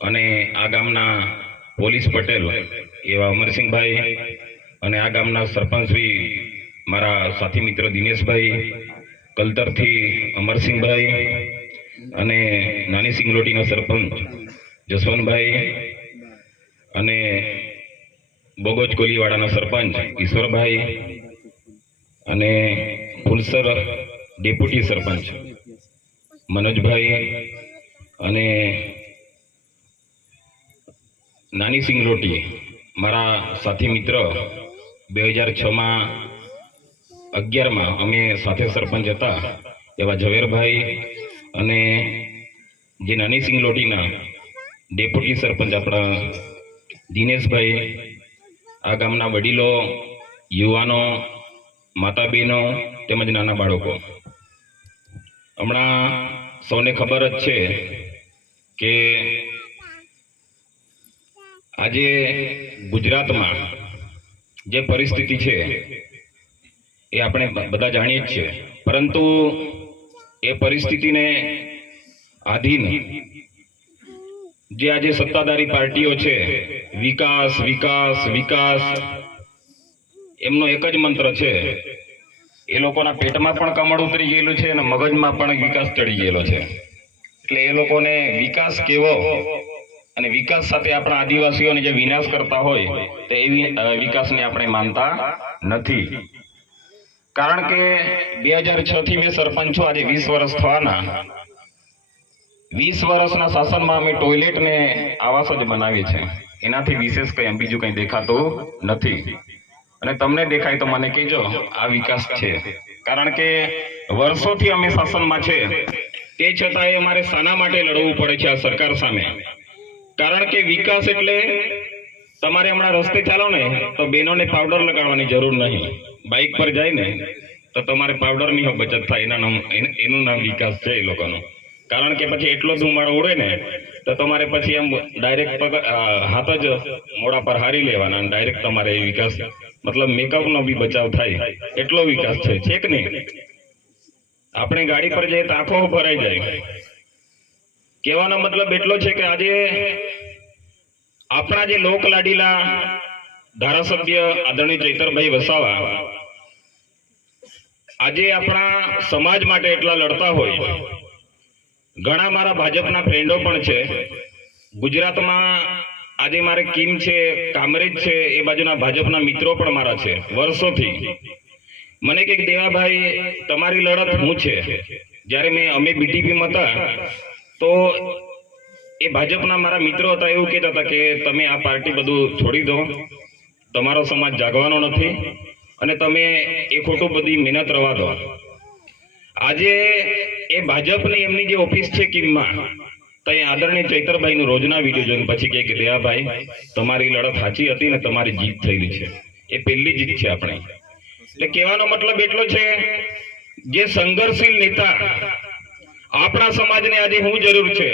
અને આ ગામના પોલીસ પટેલ એવા અમરસિંહભાઈ અને આ ગામના સરપંચ શ્રી મારા સાથી મિત્ર દિનેશભાઈ, કલતરથી અમરસિંહભાઈ અને નાની સિંગલોટીના સરપંચ જસવંતભાઈ અને બોગોજ કોલીવાડાના સરપંચ ઈશ્વરભાઈ અને ફુલસર ડેપ્યુટી સરપંચ મનોજભાઈ અને નાની સિંગલોટી મારા સાથી મિત્ર, બે હજાર છમાં અગિયારમાં અમે સાથે સરપંચ હતા, એવા ઝવેરભાઈ અને જે નાની સિંગલોટીના ડેપ્યુટી સરપંચ આપણા દિનેશભાઈ, આ ગામના વડીલો, યુવાનો માતા બહેનો તેમજ નાના બાળકો. હમણાં સૌને ખબર જ છે કે આજે ગુજરાતમાં જે પરિસ્થિતિ છે, એ આપણે બધા જાણીએ જ છીએ. પરંતુ એ પરિસ્થિતિને આધીન જે આજે સત્તાધારી પાર્ટીઓ છે, વિકાસ વિકાસ વિકાસ, એમનો એક જ મંત્ર છે. એ લોકોના પેટમાં પણ કમળ ઉતરી ગયેલું છે અને મગજમાં પણ વિકાસ ચડી ગયેલો છે. એટલે એ લોકોને વિકાસ કેવો અને વિકાસ સાથે આપણા આદિવાસીઓને જે વિનાશ કરતા હોય, તો એવી વિકાસને આપણે માનતા નથી. કારણ કે બે હજાર છ થી મેં સરપંચ છું, આજે વીસ વર્ષ થવાના. વીસ વર્ષના શાસનમાં અમે ટોયલેટ ને આવાસ જ બનાવી છે એનાથી વિશેષ કંઈ બીજું કંઈ દેખાતું નથી. અને તમને દેખાય તો મને કહેજો, આ વિકાસ છે. કારણ કે વર્ષોથી અમે શાસનમાં છે. તે છતાંય અમારે શાના માટે લડવું પડે છે આ સરકાર સામે. કારણ કે વિકાસ એટલે તમારે હમણાં રસ્તે ચાલો ને તો બહેનોને પાવડર લગાડવાની જરૂર નહીં. બાઇક પર જાય ને તો તમારે પાવડરની બચત થાય. એના નામ એનું નામ વિકાસ છે એ લોકોનો. કારણ કે પછી એટલો ધુમાડો ઉડે ને તો તમારે પછી એમ ડાયરેક્ટ હાથ જ મોડા પર હારી લેવાના અને ડાયરેક્ટ તમારે એ વિકાસ મતલબ મેકઅપનો બી બચાવ થાય. એટલો વિકાસ છે. છે કે નહીં? આપણે ગાડી પર જઈએ તો આંખો ભરાઈ જાય. કહેવાનો મતલબ એટલો છે કે આજે આપણા જે લોક લાડીલા ધારાસભ્ય આદરણીય ચૈતરભાઈ વસાવા આજે આપણા સમાજ માટે એટલા લડતા હોય. ઘણા મારા ભાજપના ફ્રેન્ડો પણ છે. ગુજરાતમાં આજે મારે કિમ છે, કામરેજ છે, એ બાજુના ભાજપના મિત્રો પણ મારા છે, વર્ષોથી. મને કે દેવાભાઈ, તમારી લડત હું છે? જ્યારે મેં અમે બીટીપીમાં હતા તો એ ભાજપના મારા મિત્રો હતા, એવું કહેતા હતા કે તમે આ પાર્ટી બધું છોડી દો. તમારો સમાજ જાગવાનો નથી અને તમે એ ખોટું બધી મહેનત રવા દો. આજે એ ભાજપની એમની જે ઓફિસ છે કિમમાં ત્યાં આદરણીય ચૈતરભાઈનું રોજના વીડિયો જોઈને પછી કહે કે દયાભાઈ તમારી લડત સાચી હતી ને તમારી જીત થયેલી છે. એ પહેલી જીત છે આપણે. એટલે કહેવાનો મતલબ એટલો છે, જે સંઘર્ષશીલ નેતા આપણા સમાજને આજે હું જરૂર છે.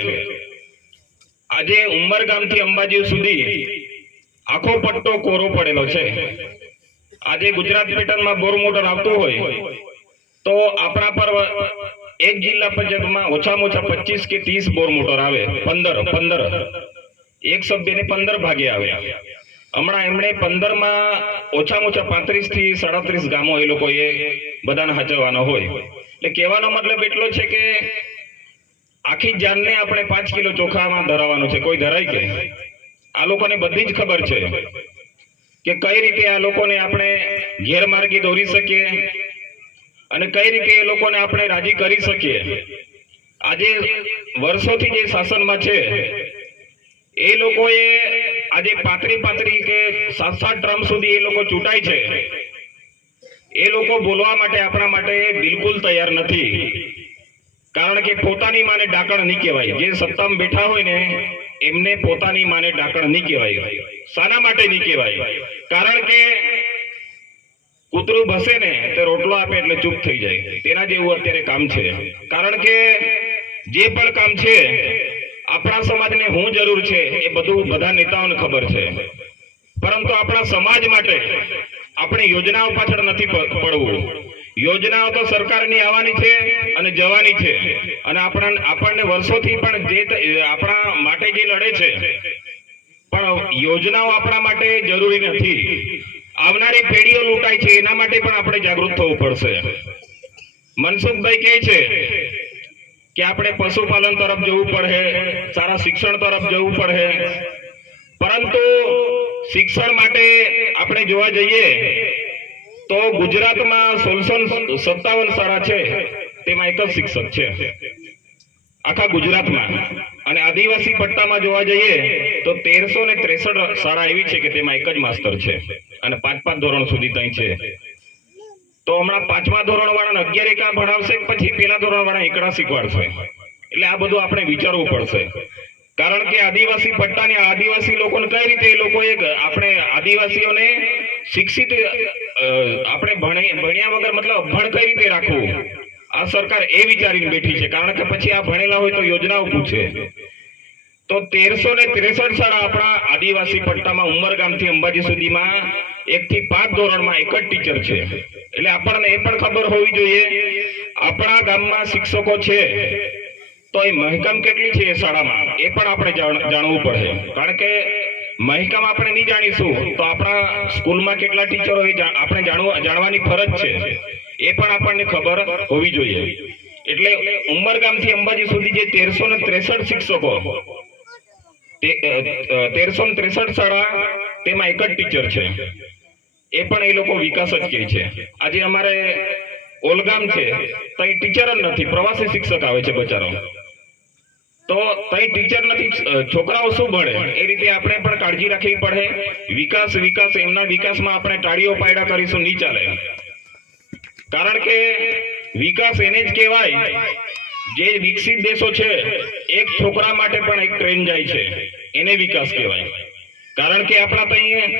આજે ઉમરગામથી અંબાજી સુધી આખો પટ્ટો કોરો પડેલો છે. આજે ગુજરાત પેટર્નમાં બોર મોટર આવતું હોય તો આપણા પર એક જિલ્લા પંચાયતમાં ઓછામાં ઓછા પચીસ કે ત્રીસ બોર મોટર આવે. પંદર પંદર. એક સભ્યને પંદર ભાગે આવે. હમણાં એમણે પંદરમાં ઓછામાં ઓછા પાંત્રીસથી સાડત્રીસ ગામો એ લોકોએ બધાને હાચવવાના હોય. એટલે કહેવાનો મતલબ એટલો છે કે આખી જાનને આપણે પાંચ કિલો ચોખામાં ધરાવવાનું છે. કોઈ ધરાય કે? આ લોકોને બધી જ ખબર છે કે કઈ રીતે આ લોકોને આપણે ગેરમાર્ગે દોરી શકીએ અને કઈ રીતે એ લોકોને આપણે રાજી કરી શકીએ. આજે વર્ષોથી જે શાસનમાં છે, એ લોકોએ આજે પાતરી પાતરી કે સાત સાત ટ્રમ્પ સુધી એ લોકો ચૂંટાય છે. એ લોકો બોલવા માટે આપણા માટે બિલકુલ તૈયાર નથી. કારણ કે પોતાની માને ડાકણ નહીં કહેવાય. જે સત્તામાં બેઠા હોય ને, એમને પોતાની માને ડાકણ નહીં કહેવાય. શાના માટે નહીં કહેવાય. કારણ કે કૂતરું ભસે ને, તે રોટલો આપે એટલે ચૂપ થઈ જાય. તેના જેવું અત્યારે કામ છે. કારણ કે જે પણ કામ છે, આપણા સમાજને હું જરૂર છે, એ બધું બધા નેતાઓને ખબર છે. પરંતુ આપણા સમાજ માટે આપણી યોજનાઓ પાછળ નથી પડવું. યોજનાઓ તો સરકારની આવવાની છે અને જવાની છે. અને આપણા, આપણને વર્ષોથી પણ જે આપણા માટે જે લડે છે, પણ યોજનાઓ આપણા માટે જરૂરી નથી. આવનારી પેઢીઓ લૂંટાય છે, એના માટે પણ આપણે જાગૃત થવું પડશે. મનસુખભાઈ કહે છે કે આપણે પશુપાલન તરફ જવું પડે, સારા શિક્ષણ તરફ જવું પડે. પરંતુ શિક્ષણ માટે આપણે જોવા જઈએ તો ગુજરાતમાં સોળસો સત્તાવન શાળા છે. તેમાં એક જ શિક્ષક છે. આખા ગુજરાતમાં. અને આદિવાસી પટ્ટામાં જોવા જઈએ તો તેરસો ને ત્રેસઠ શાળા એવી છે કે તેમાં એક જ માસ્તર છે. અને પાંચ પાંચ ધોરણ સુધી ત્યાં છે. તો હમણાં પાંચમા ધોરણ વાળા અગિયાર એકા ભણાવશે? પછી પેલા ધોરણ વાળા એકડા શીખવાડશે. એટલે આ બધું આપણે વિચારવું પડશે. કારણ કે આદિવાસી પટ્ટાને આદિવાસી લોકોને કઈ રીતે એ લોકો એક આપણે આદિવાસીઓને શિક્ષિત આપણે ભણે, ભણ્યા વગર મતલબ ભણ કઈ રીતે રાખવું? આ સરકાર એ વિચારીને બેઠી છે. કારણ કે પછી આ ભણેલા હોય તો યોજનાઓ પૂછે. તો તેરસો ને ત્રેસઠ શાળા આપણા આદિવાસી પટ્ટામાં ઉમરગામથી અંબાજી સુધીમાં એક થી પાંચ ધોરણમાં એક જ ટીચર છે. એટલે આપણને એ પણ ખબર હોવી જોઈએ. આપણા ગામમાં શિક્ષકો છે. તો એ મહેકમ કેટલી છે એ શાળામાં? એ પણ આપણે જાણ- જાણવું પડે. કારણ કે મહેકમ આપણે નહીં જાણીશું, તો આપણા સ્કૂલમાં કેટલા ટીચરો એ આપણે જાણવું, જાણવાની ફરજ છે. એ પણ આપણને ખબર હોવી જોઈએ. એટલે ઉમરગામથી અંબાજી સુધી જે તેરસો ને ત્રેસઠ શિક્ષકો તેરસો ને ત્રેસઠ શાળા તેમાં એક જ ટીચર છે. એ પણ એ લોકો વિકાસ જ કહે છે. આજે અમારે ઓલગામ છે, તો એ ટીચર જ નથી, પ્રવાસી શિક્ષક આવે છે બચારો. તો ત્યાં ટીચર નથી છોકરાઓ શું ભણે? એ રીતે આપણે પણ કાળજી રાખવી પડે. વિકાસ વિકાસ, એમના વિકાસમાં આપણે ટાળીઓ પાયડા કરીશું, નહીં ચાલે. કારણ કે વિકાસ એને જ કહેવાય, જે વિકસિત દેશો છે, એક છોકરા માટે પણ એક ટ્રેન જાય છે. એને વિકાસ કહેવાય. કારણ કે આપણા ત્યાં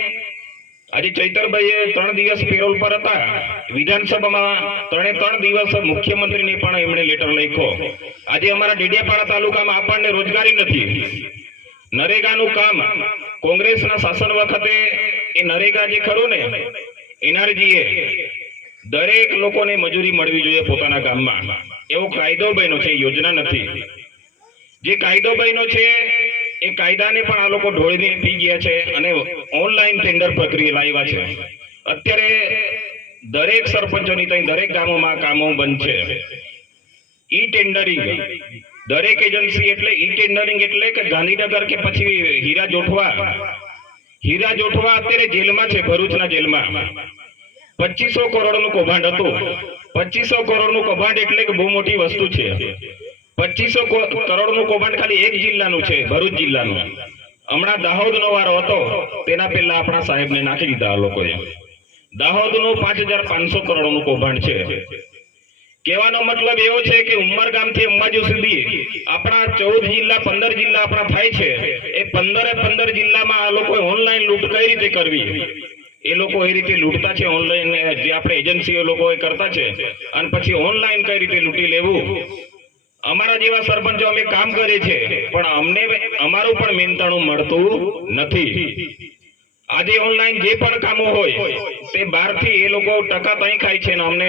આજે ચૈતરભાઈએ ત્રણ દિવસ પેરોલ પર હતા. વિધાનસભામાં ત્રણે ત્રણ દિવસ મુખ્યમંત્રીને પણ એમણે લેટર લખ્યો. આજે અમારા ડેડિયાપાડા તાલુકામાં આપણને રોજગારી નથી. નરેગાનું કામ કોંગ્રેસના શાસન વખતે એ નરેગા જે ખરું ને એનઆરજીએ દરેક લોકોને મજૂરી મળવી જોઈએ પોતાના ગામમાં. એવો કાયદો બન્યો છે, યોજના નથી. જે કાયદો બન્યો છે એ કાયદાને પણ આ લોકો ઢોળીને પી ગયા છે અને ઓનલાઈન ટેન્ડર પ્રક્રિયા લાવ્યા છે. અત્યારે દરેક સરપંચોની ત્યાં દરેક ગામોમાં કામો બંધ છે. ઈ ટેન્ડરિંગ દરેક એજન્સી એટલે ઈ ટેન્ડરિંગ એટલે કે ગાંધીનગર કે પછી હીરા જોઠવા. હીરા જોઠવા અત્યારે જેલમાં છે, ભરૂચના જેલમાં. પચીસો કરોડનું કૌભાંડ હતું. પચીસો કરોડનું કૌભાંડ એટલે કે બહુ મોટી વસ્તુ છે. પચીસો કરોડનું કૌભાંડ ખાલી એક જિલ્લાનું છે, ભરૂચ જિલ્લાનું. હમણાં દાહોદનો વારો હતો, તેના પહેલા આપણા સાહેબને નાખી દીધા આ લોકોએ. દાહોદનું પાંચ હજાર પાંચસો કરોડનું કૌભાંડ છે. કહેવાનો મતલબ એવો છે કે ઉમરગામથી અંબાજી સુધી આપણા ચૌદ જિલ્લા, પંદર જિલ્લા આપણા થાય છે. એ પંદરે પંદર જિલ્લામાં આ લોકોએ ઓનલાઈન લૂંટ કઈ રીતે કરવી? એ લોકો એ રીતે લૂંટતા છે ઓનલાઈન, જે આપણે એજન્સીઓ લોકો કરતા છે. અને પછી ઓનલાઈન કઈ રીતે લૂંટી લેવું? અમારા જેવા સરપંચો અમે કામ કરીએ છે, પણ અમને અમારું પણ મેનતાણું મળતું નથી. આજે ઓનલાઈન જે પણ કામો હોય, તે બહારથી એ લોકો ટકા તઈ ખાય છે ને અમને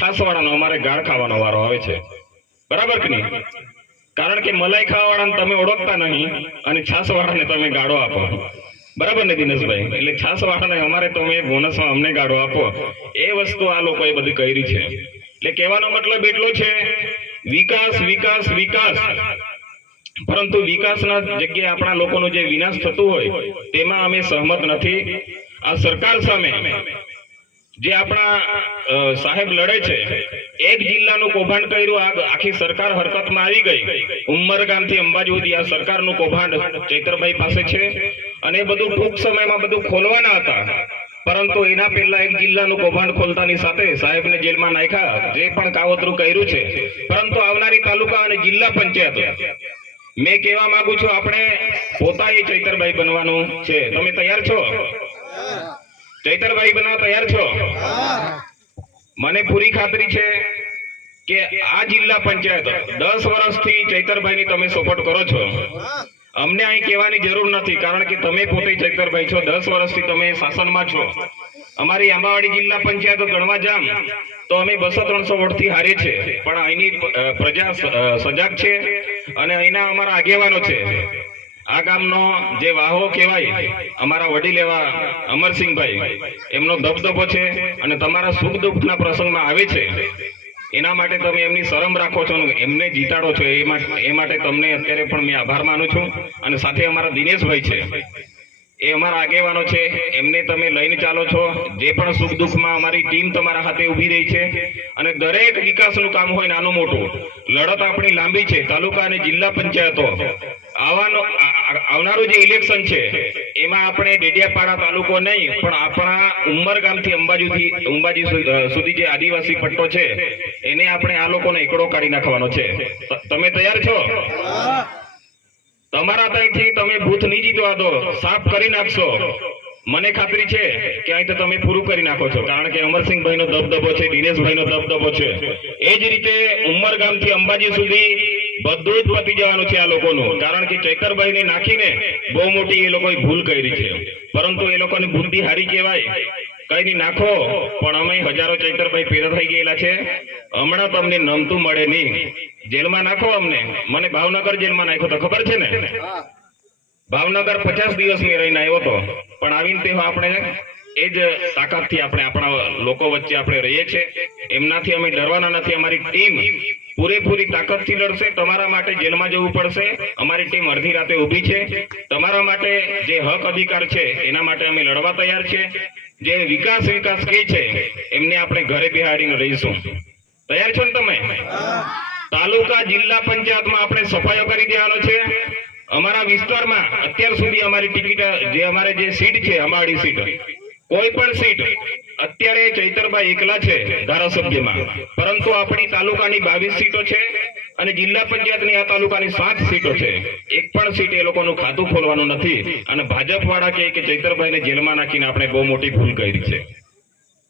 છાસવાળાનો, અમારે ગાળ ખાવાનો વારો આવે છે. બરાબર કે નહીં? કારણ કે મલાઈ ખાવાવાળાને તમે ઓળખતા નહીં અને છાસવાળાને તમે ગાળો આપો. બરાબર ને દિનેશભાઈ? એટલે છાસવાળાને અમારે તમે બોનસમાં અમને ગાળો આપો. એ વસ્તુ આ લોકોએ બધી કરી છે. એટલે કહેવાનો મતલબ એટલો છે વિકાસ વિકાસ વિકાસ. પરંતુ વિકાસના જગ્યાએ આપણા લોકોનો જે વિનાશ થતો હોય, તેમાં અમે સહમત નથી. આ સરકાર સામે જે આપણા સાહેબ લડે છે, એક જિલ્લાનું કૌભાંડ કર્યું આખી સરકાર હરકતમાં આવી ગઈ. ઉમરગામથી અંબાજી સુધી આ સરકારનું કૌભાંડ ચૈતરભાઈ પાસે છે. અને એ બધું ટૂંક સમયમાં બધું ખોલવાના હતા. પરંતુ એના પહેલા એક જિલ્લાનું કૌભાંડ ખોલતાની સાથે સાહેબને જેલમાં નાખ્યા, જે પણ કાવતરું કર્યું છે. પરંતુ આવનારી તાલુકા અને જિલ્લા પંચાયત, મેં કહેવા માંગુ છું, આપણે પોતાએ ચૈતરભાઈ બનવાનું છે. તમે તૈયાર છો? ચૈતરભાઈ બનવા તૈયાર છો? મને પૂરી ખાતરી છે કે આ જિલ્લા પંચાયત દસ વર્ષથી ચૈતરભાઈની તમે સપોર્ટ કરો છો. અમને અહીં કહેવાની જરૂર નથી, કારણ કે તમે પોતે ચૈતરભાઈ છો. દસ વર્ષથી તમે શાસનમાં છો. અમારી આંબાવાડી જિલ્લા પંચાયત ગણવા જામ, તો અમે બસો ત્રણસો વોટથી હારે છે પણ અહીંની પ્રજા સજાગ છે અને અહીંના અમારા આગેવાનો છે. આ ગામનો જે વાહો કહેવાય, અમારા વડીલ એવા અમરસિંહભાઈ. એમનો દબદબો છે અને તમારા સુખ દુઃખના પ્રસંગમાં આવે છે. એના માટે તમે એમની શરમ રાખો છો ને એમને જીતાડો છો, એ માટે તમને અત્યારે પણ મેં આભાર માનું છું. અને સાથે અમારા દિનેશભાઈ છે. એ અમારા આગેવાનો છે. એમને તમે લઈને ચાલો છો. જે પણ સુખ દુઃખમાં અમારી ટીમ તમારા હાથે ઊભી રહી છે. અને દરેક વિકાસનું કામ હોય નાનું મોટું. લડત આપણી લાંબી છે. તાલુકા અને જિલ્લા પંચાયતો. આવવાનો આ- આ- આવનારું જે ઇલેક્શન છે, એમાં આપણે ડેડિયાપાડા તાલુકો નહીં, પણ આપણા ઉમરગામથી અંબાજીથી અંબાજી સુધી જે આદિવાસી પટ્ટો છે, એને આપણે આ લોકોને એકડો કાઢી નાખવાનો છે. તમે તૈયાર છો? તમારા ત્યાંથી તમે ભૂત નહીં જીતવા દો સાફ કરી નાખશો. મને ખાતરી છે કે અહીં તો તમે પૂરું કરી નાખો છો. કારણ કે અમરસિંહભાઈ નો દબદબો છે દિનેશભાઈ નો દબદબો છે. એ જ રીતે ઉમરગામથી અંબાજી સુધી બધું જ પતી જવાનું છે આ લોકોનું. કારણ કે ચૈતરભાઈ ને નાખીને બહુ મોટી એ લોકોએ ભૂલ કરી છે. પરંતુ એ લોકોની બુદ્ધિ હારી કહેવાય. કઈ નહીં નાખો. પણ અમે હજારો ચૈતરભાઈ પેદા થઈ ગયેલા છે. હમણાં તમને નમતું મળે નહીં. જેલમાં નાખો અમને. મને ભાવનગર જેલમાં નાખ્યો તો ખબર છે ને? ભાવનગર પચાસ દિવસ મેં રહીને આવ્યો હતો પણ આવીને તે આપણે એ જ તાકાતથી આપણે આપણા લોકો વચ્ચે આપણે રહીએ છીએ. એમનાથી અમે ડરવાના નથી. અમારી ટીમ પૂરેપૂરી તાકાતથી લડશે. તમારા માટે જેલમાં જવું પડશે. અમારી ટીમ અડધી રાતે ઊભી છે. તમારા માટે જે હક અધિકાર છે, એના માટે અમે લડવા તૈયાર છે જે વિકાસ વિકાસ કે છે, એમને આપણે ઘરે બિહાડીને રહીશું. તૈયાર છો ને તમે? તાલુકા જિલ્લા પંચાયતમાં આપણે સફાયો કરી દેવાનો છે. અમારા વિસ્તારમાં અત્યાર સુધી અમારી ટિકિટ, જે અમારે જે સીટ છે અમારી સીટ કોઈ પણ સીટ અત્યારે ચૈતરભાઈ એકલા છે ધારાસભ્યમાં. પરંતુ આપણી તાલુકાની બાવીસ સીટો છે અને જિલ્લા પંચાયતની આ તાલુકાની સાત સીટો છે. એક પણ સીટ એ લોકોનું ખાતું ખોલવાનું નથી અને ભાજપ વાળા કહે કે ચૈતરભાઈને જેલમાં નાખીને આપણે બહુ મોટી ભૂલ કરી છે.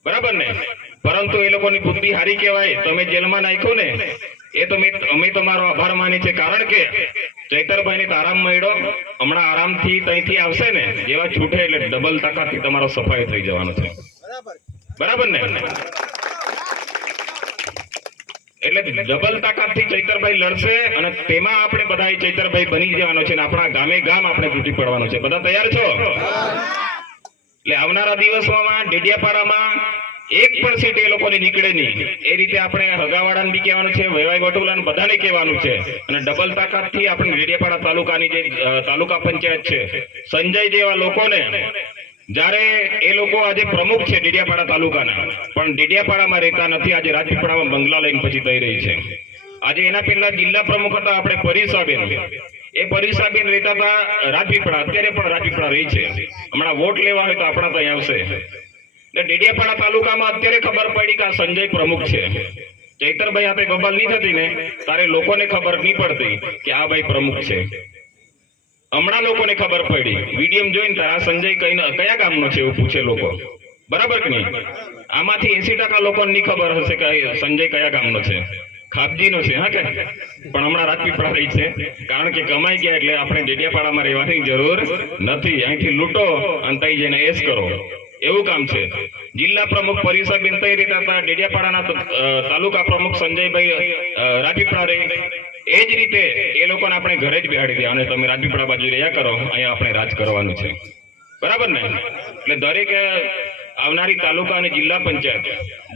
બરાબર ને? પરંતુ એ લોકોની બુદ્ધિ હારી કહેવાય. તમે જેલમાં નાખ્યો ને એ તો અમે તમારો આભાર માની છે. કારણ કે ચૈતરભાઈ ને આરામ મળ્યો. હમણાં આરામથી ત્યાંથી આવશે ને જેવા છૂટે એટલે ડબલ ટકાથી તમારો સફાઈ થઈ જવાનો છે. બરાબર. ને? એટલે ડબલ તાકાતથી ચૈતરભાઈ લડશે અને તેમાં આપણે બધા ચૈતરભાઈ બની જવાનો છે અને આપણા ગામે ગામ આપણે તૂટી પડવાનો છે. બધા તૈયાર છો? એટલે આવનારા દિવસોમાં ડેડિયાપાડામાં એક પણ સીટ એ લોકોની નીકળે નહીં. એ રીતે આપણે હગાવાળાને બી કહેવાનું છે, વૈવાઈ વટોલાને બધાને કહેવાનું છે. અને ડબલ તાકાતથી આપણે ડેડિયાપાડા તાલુકાની જે તાલુકા પંચાયત છે, સંજય જેવા લોકોને જ્યારે એ લોકો આજે પ્રમુખ છે ડેડિયાપાડા તાલુકાના, પણ ડેડિયાપાડામાં રહેતા નથી, આજે રાજપીપળામાં બંગલા લઈને પછી થઈ રહી છે. આજે એના પહેલા જિલ્લા પ્રમુખ હતા આપણે પરીસાબેન. એ પરીસાબેન રહેતા હતા રાજપીપળા, અત્યારે પણ રાજપીપળા રહી છે. હમણાં વોટ લેવા હોય તો આપણા ત્યાં આવશે. એટલે ડેડિયાપાડા તાલુકામાં અત્યારે ખબર પડી કે આ સંજય પ્રમુખ છે. ચૈતરભાઈ આપે બબલ નહીં થતી ને, તારે લોકોને ખબર નહીં પડતી કે આ ભાઈ પ્રમુખ છે. હમણાં લોકોને ખબર પડી. વીડિયો જોઈને આ સંજય કઈ કયા ગામનો છે એવું પૂછે લોકો. બરાબર કે નહીં? આમાંથી એસી ટકા લોકોને ખબર હશે કે સંજય કયા ગામનો છે. ખાપજીનો છે, હા કે પણ હમણાં રાજપીપળા રહી છે. કારણ કે કમાઈ ગયા એટલે આપણે ડેડિયાપાડામાં રહેવાની જરૂર નથી. અહીંથી લૂંટો અને તઈ જઈને એસ કરો. એવું કામ છે. જિલ્લા પ્રમુખ પરિષદબેન કઈ રીતે હતા ડેડિયાપાડાના તાલુકા પ્રમુખ સંજયભાઈ રાજપીપળા રહી એ જ રીતે એ લોકોને આપણે ઘરે જ બેહાડી દે અને તમે રાજપીપળા બાજુ રહ્યા કરો, અહીંયા આપણે રાજ કરવાનું છે. બરાબર ને? એટલે દરેક આવનારી તાલુકા અને જિલ્લા પંચાયત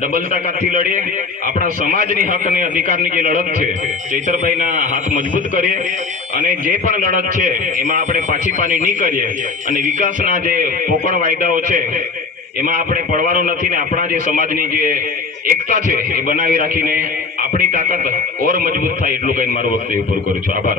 ડબલ તાકાતથી લડીએ. આપણા સમાજની હક અને અધિકારની જે લડત છે, ચૈતરભાઈના હાથ મજબૂત કરીએ અને જે પણ લડત છે, એમાં આપણે પાછી પાની નહીં કરીએ. અને વિકાસના જે પોકળ વાયદાઓ છે, એમાં આપણે પડવાનું નથી ને આપણા જે સમાજની જે એકતા છે, એ બનાવી રાખીને આપણી તાકાત ઓર મજબૂત થાય એટલું કહીને મારું વખતે પૂરું કરું છું. આભાર